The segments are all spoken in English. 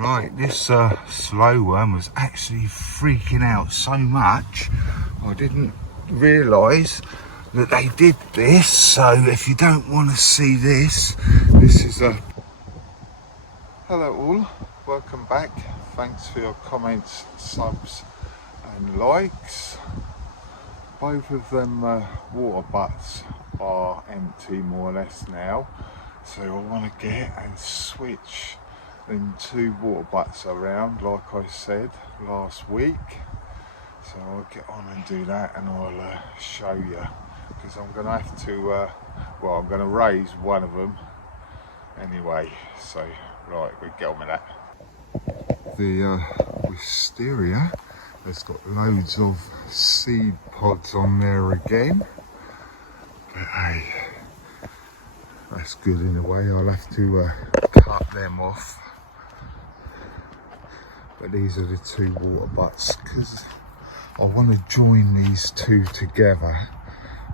Right, this slow worm was actually freaking out so much I didn't realise that they did this. So if you don't want to see this, this is a... Hello all, welcome back. Thanks for your comments, subs and likes. Both of them water butts are empty more or less now, so I want to get and switch them 2 water butts around like I said last week. So I'll get on and do that, and I'll show you, because I'm going to have to well, I'm going to raise one of them anyway. So right, we'll get on with that. The wisteria has got loads of seed pods on there again, but hey, that's good in a way. I'll have to cut them off. But these are the 2 water butts, because I want to join these 2 together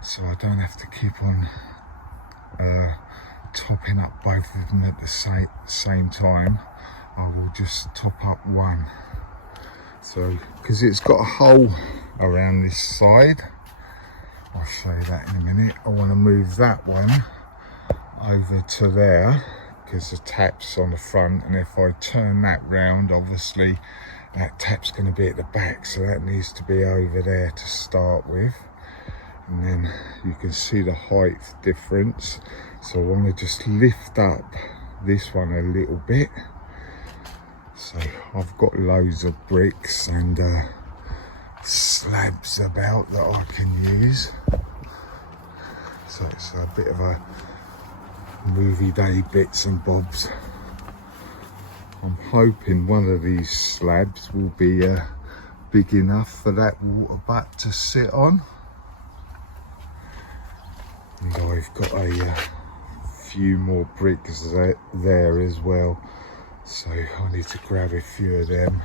so I don't have to keep on topping up both of them at the same time. I will just top up one. So, because it's got a hole around this side, I'll show you that in a minute. I want to move that one over to there because the tap's on the front, and if I turn that round, obviously that tap's going to be at the back, so that needs to be over there to start with. And then you can see the height difference, so I want to just lift up this one a little bit. So I've got loads of bricks and slabs about that I can use, so it's a bit of a movie day bits and bobs. I'm hoping one of these slabs will be big enough for that water butt to sit on. And I've got a few more bricks there as well, so I need to grab a few of them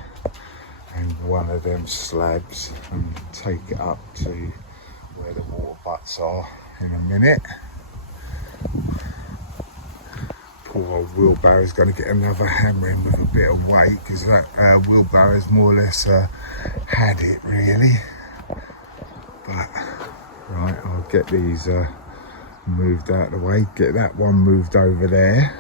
and one of them slabs and take it up to where the water butts are in a minute. Poor old wheelbarrow is going to get another hammering with a bit of weight, because that wheelbarrow has more or less had it really. But right, I'll get these moved out of the way, get that one moved over there.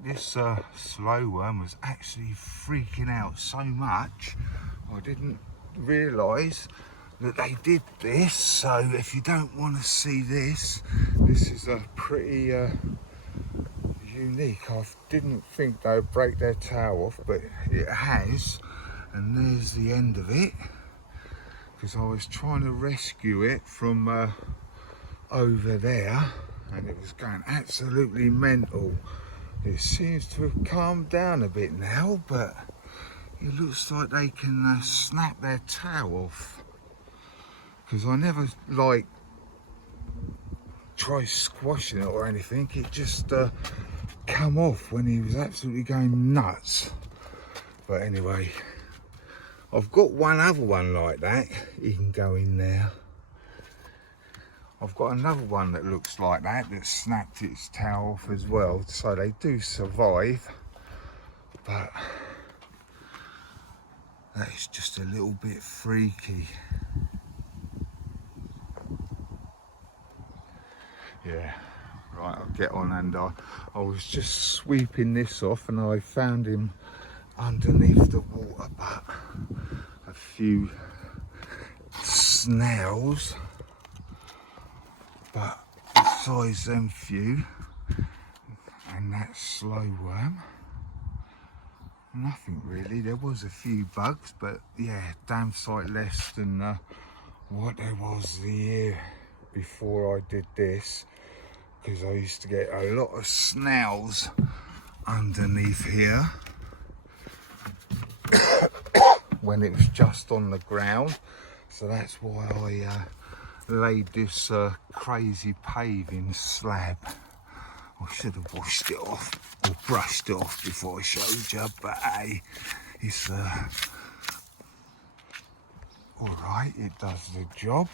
Alright, this slow worm was actually freaking out so much I didn't realise that they did this. So if you don't want to see this, this is a pretty unique. I didn't think they'd break their tail off, but it has, and there's the end of it, because I was trying to rescue it from over there and it was going absolutely mental. It seems to have calmed down a bit now, but it looks like they can snap their tail off, because I never like try squashing it or anything. It just come off when he was absolutely going nuts. But anyway, I've got one other one like that. He can go in there. I've got another one that looks like that snapped its tail off as well. So they do survive, but that is just a little bit freaky. Yeah, right, I'll get on. And I was just sweeping this off and I found him underneath the water butt. A few snails, but besides them few and that slow worm, nothing really. There was a few bugs, but yeah, damn sight less than what there was the year before I did this, because I used to get a lot of snails underneath here when it was just on the ground. So that's why I laid this crazy paving slab. I should have washed it off or brushed it off before I showed you, but hey, it's alright, it does the job.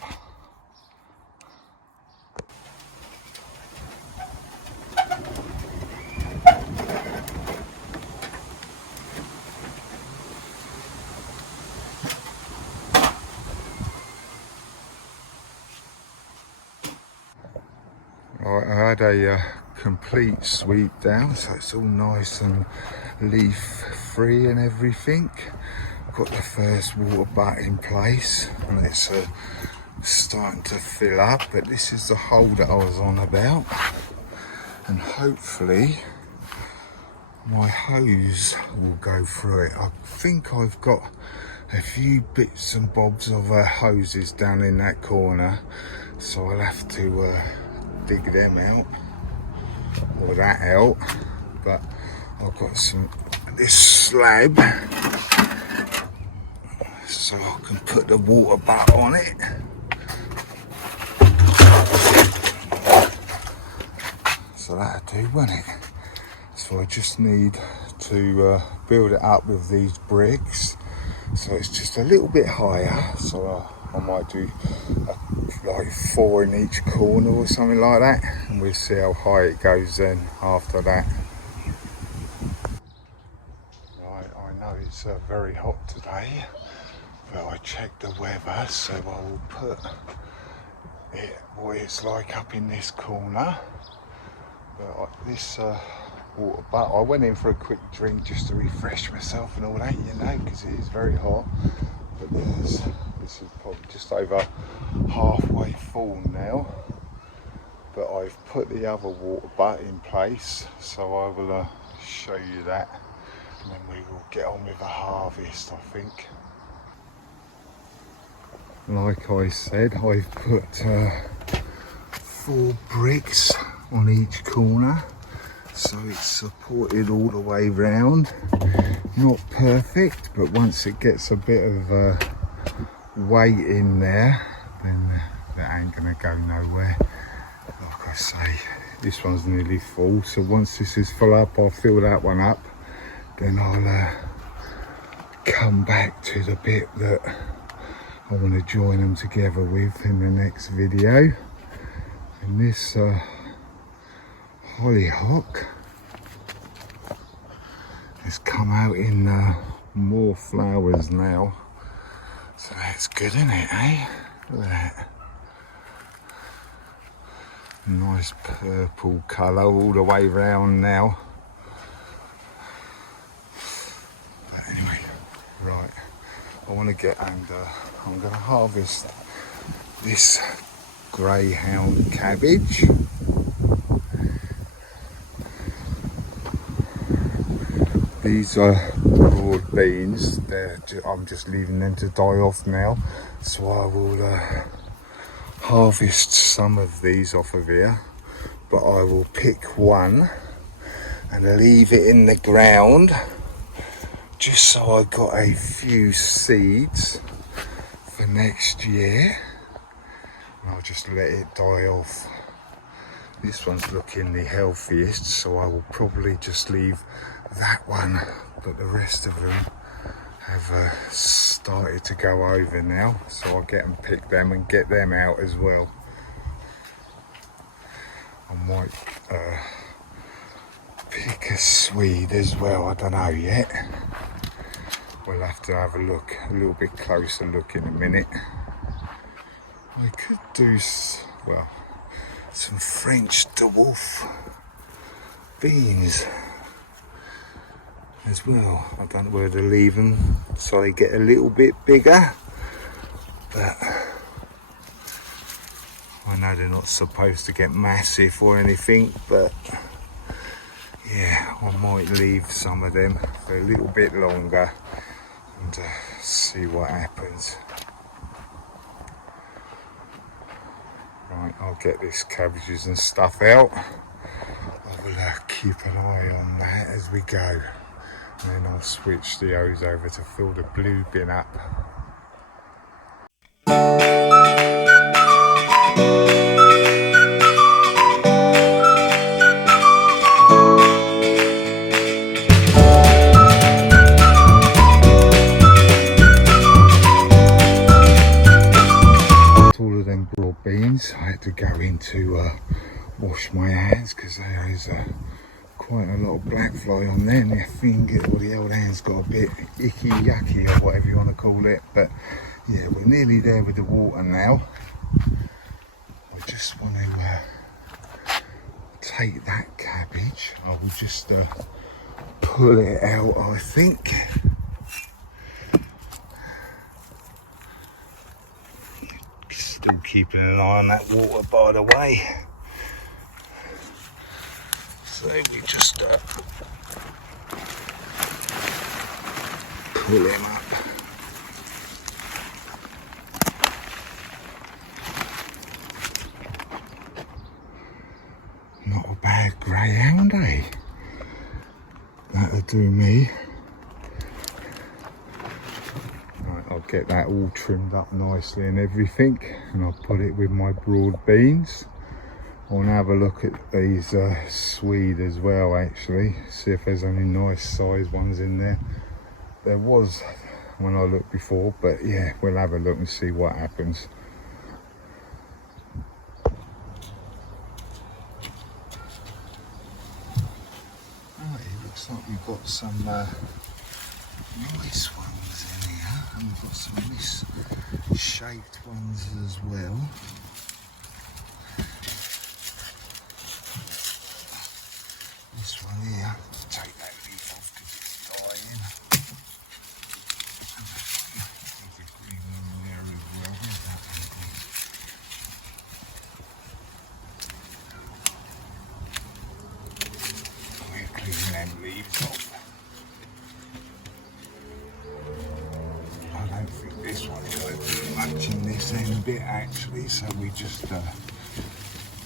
I had a complete sweep down, so it's all nice and leaf free and everything. Got the first water butt in place and it's starting to fill up, but this is the hole that I was on about, and hopefully my hose will go through it. I think I've got a few bits and bobs of hoses down in that corner, so I'll have to dig them out, or that out. But I've got this slab, so I can put the water butt on it. So that'll do, won't it? So I just need to build it up with these bricks, so it's just a little bit higher. So I might do like 4 in each corner or something like that, and we'll see how high it goes then after that. Right, I know it's very hot today, but I checked the weather, so I will put it what it's like up in this corner. But this water butt, I went in for a quick drink just to refresh myself and all that, you know, because it is very hot. But this is probably just over halfway full now. But I've put the other water butt in place, so I will show you that, and then we will get on with the harvest, I think. Like I said, I've put 4 bricks on each corner, so it's supported all the way round. Not perfect, but once it gets a bit of weight in there, then that ain't gonna go nowhere. Like I say, this one's nearly full, so once this is full up, I'll fill that one up, then I'll come back to the bit that I want to join them together with in the next video. And this hollyhock has come out in more flowers now, so that's good, isn't it, eh? Look at that. Nice purple colour all the way round now. I want to get and I'm going to harvest this greyhound cabbage. These are broad beans. I'm just leaving them to die off now, so I will harvest some of these off of here, but I will pick one and leave it in the ground just so I got a few seeds for next year, and I'll just let it die off. This one's looking the healthiest, so I will probably just leave that one, but the rest of them have started to go over now, so I'll get and pick them and get them out as well. I might pick a Swede as well, I don't know yet. We'll have to have a look, a little bit closer look in a minute. I could do, well, some French dwarf beans as well. I don't know where to leave them so they get a little bit bigger, but I know they're not supposed to get massive or anything, but yeah, I might leave some of them for a little bit longer and see what happens. Right, I'll get this cabbages and stuff out. I will keep an eye on that as we go, and then I'll switch the hose over to fill the blue bin up. All of them broad beans, I had to go in to wash my hands because there's quite a lot of black fly on there, and I think the old hand's got a bit icky yucky or whatever you want to call it. But yeah, we're nearly there with the water now. I just want to take that cabbage. I will just pull it out, I think. Still keeping an eye on that water, by the way. So we just pull him up. Not a bad greyhound, eh? That'll do me. Right, I'll get that all trimmed up nicely and everything, and I'll put it with my broad beans. I'll have a look at these Swede as well, actually, see if there's any nice size ones in there. There was when I looked before, but yeah, we'll have a look and see what happens. Right, it looks like we've got some nice ones in here, and we've got some misshaped ones as well. This one here, take that leaf off because it's dying. There's a green one there as well. Where's that one gone? We're cleaning them leaves off. I don't think this one's going to do much in this end bit actually, so we just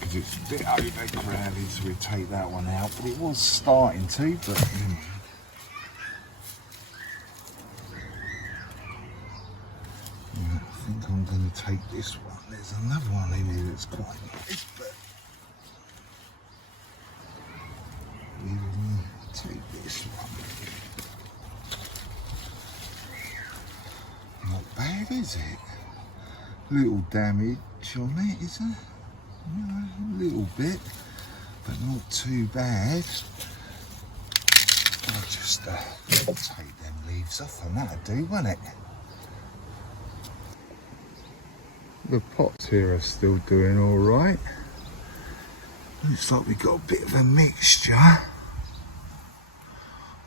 because it's a bit overcrowded, so we take that one out, but it was starting to, but yeah, I think I'm going to take this one. There's another one in here that's quite nice, but we'll take this one. Not bad, is it? Little damage on it, is there? Yeah, a little bit, but not too bad. I'll just take them leaves off and that'll do, won't it? The pots here are still doing all right. Looks like we've got a bit of a mixture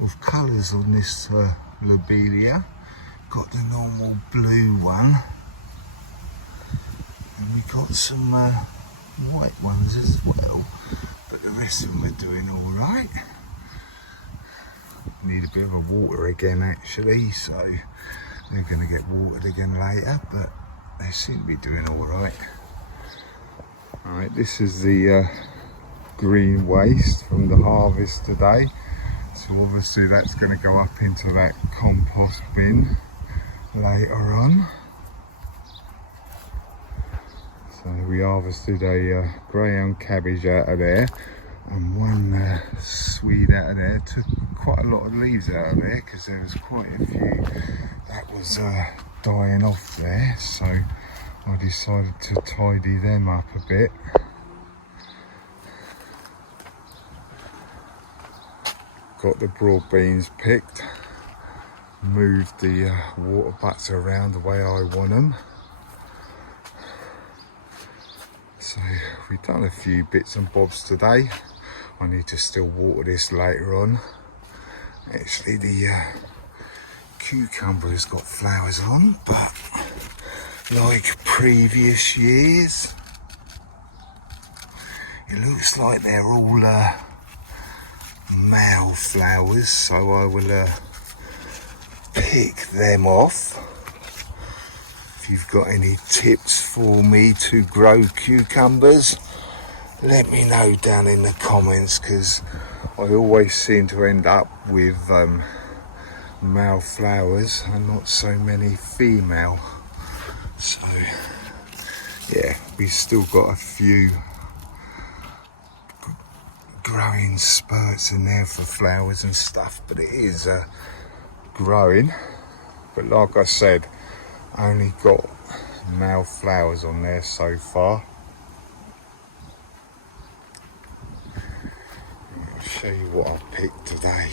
of colours on this lobelia. got the normal blue one, and we got some white ones as well, but the rest of them are doing all right. Need a bit of a water again actually, so they're going to get watered again later, but they seem to be doing all right. Alright, this is the green waste from the harvest today, so obviously that's going to go up into that compost bin later on. So we harvested a greyhound cabbage out of there, and one swede out of there. Took quite a lot of leaves out of there because there was quite a few that was dying off there, so I decided to tidy them up a bit. Got the broad beans picked, moved the water butts around the way I want them. So we've done a few bits and bobs today. I need to still water this later on. Actually the cucumber has got flowers on, but like previous years, it looks like they're all male flowers, so I will pick them off. If you've got any tips for me to grow cucumbers, let me know down in the comments, because I always seem to end up with male flowers and not so many female. So yeah, we've still got a few growing spurts in there for flowers and stuff, but it is growing. But like I said, I only got male flowers on there so far. I'll show you what I picked today.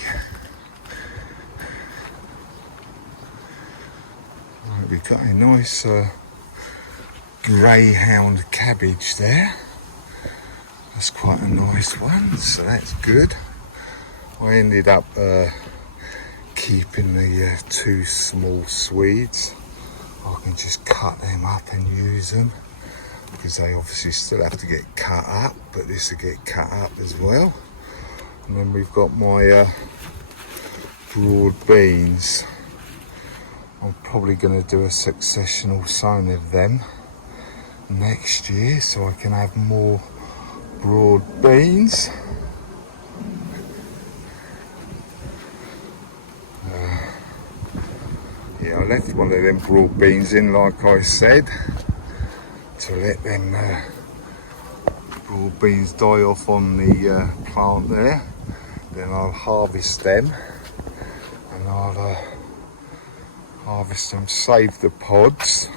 Right, we've got a nice greyhound cabbage there. That's quite a nice one, so that's good. I ended up keeping the two small swedes. I can just cut them up and use them, because they obviously still have to get cut up, but this will get cut up as well. And then we've got my broad beans. I'm probably going to do a successional sowing of them next year, so I can have more broad beans. Yeah, I left one of them broad beans in, like I said, to let them broad beans die off on the plant there. Then I'll harvest them, and I'll harvest them, save the pods,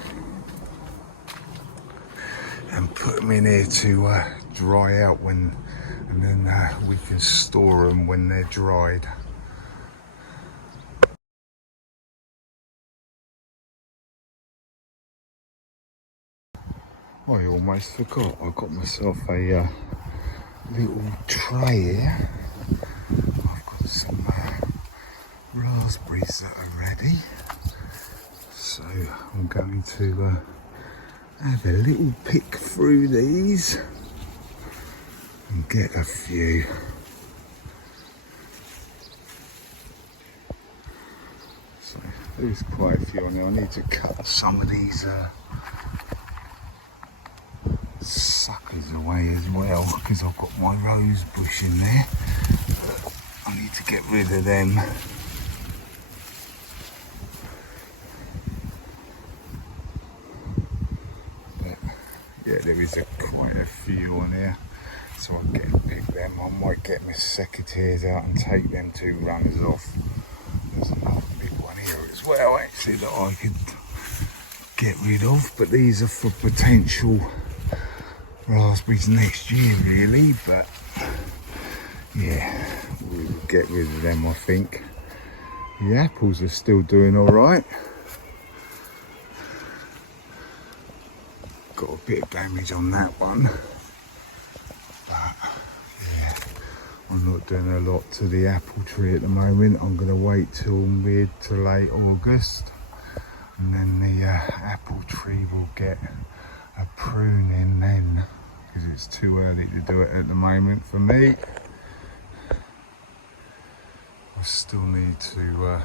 and put them in here to dry out when, and then we can store them when they're dried. I almost forgot, I got myself a little tray here. I've got some raspberries that are ready, so I'm going to have a little pick through these and get a few. So there's quite a few on there. I need to cut some of these suckers away as well, because I've got my rose bush in there. I need to get rid of them. But yeah, there is quite a few on here, so I'll get and pick them. I might get my secateurs out and take them two runners off. There's another big one here as well actually that I could get rid of, but these are for potential raspberries next year really. But yeah, we'll get rid of them, I think. The apples are still doing all right. Got a bit of damage on that one, but yeah, I'm not doing a lot to the apple tree at the moment. I'm going to wait till mid to late August and then the apple tree will get a pruning then, because it's too early to do it at the moment for me. I still need to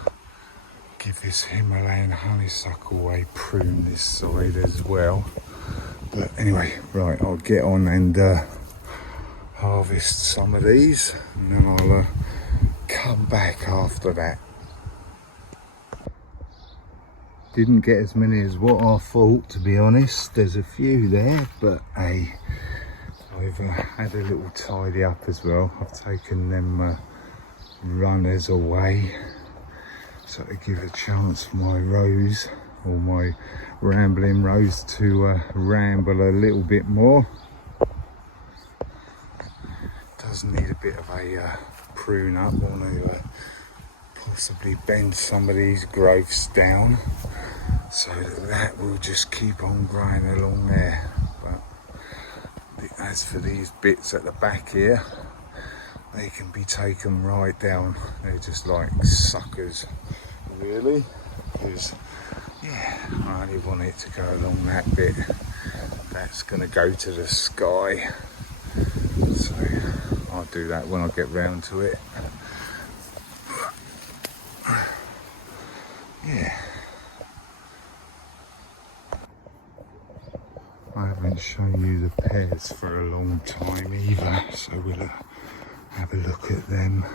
give this Himalayan honeysuckle a prune this side as well. But anyway, right, I'll get on and harvest some of these, and then I'll come back after that. Didn't get as many as what I thought, to be honest. There's a few there, but hey, I've had a little tidy up as well. I've taken them runners away, so to give a chance for my rose, or my rambling rose, to ramble a little bit more. Does need a bit of a prune up. I want to possibly bend some of these growths down, so that will just keep on growing along there. But as for these bits at the back here, they can be taken right down. They're just like suckers, really, because yeah, I only want it to go along that bit. That's going to go to the sky, so I'll do that when I get round to it. Yeah, I haven't shown you the pears for a long time either, so we'll have a look at them.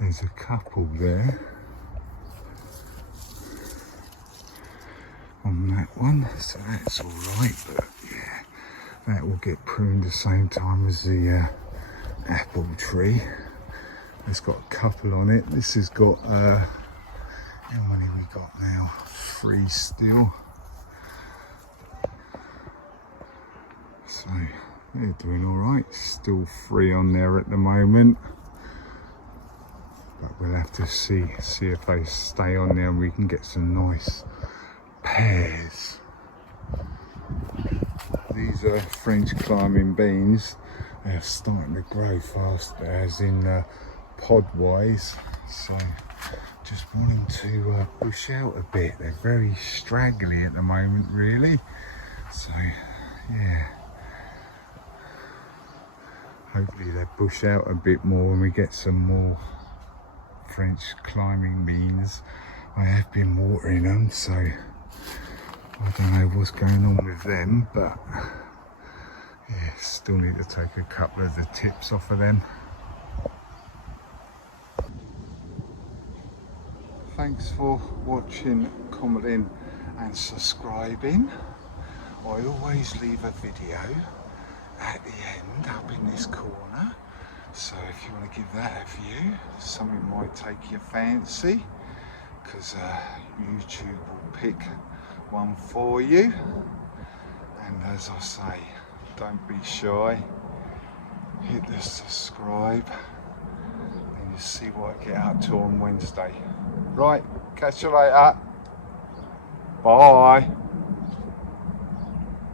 There's a couple there on that one, so that's all right. But yeah, that will get pruned the same time as the apple tree. It's got a couple on it. This has got how many we got now? 3 still. So they're doing all right. Still 3 on there at the moment, but we'll have to see if they stay on there and we can get some nice pears. These are French climbing beans. They're starting to grow faster, as in pod wise, so just wanting to push out a bit. They're very straggly at the moment, really, so yeah, hopefully they push out a bit more and we get some more French climbing beans. I have been watering them, so I don't know what's going on with them, but yeah, still need to take a couple of the tips off of them. Thanks for watching, commenting and subscribing. I always leave a video at the end up in this corner, so if you want to give that a view, something might take your fancy, because YouTube will pick one for you. And as I say, don't be shy, hit the subscribe and you see what I get up to on Wednesday. Right, catch you later. Bye.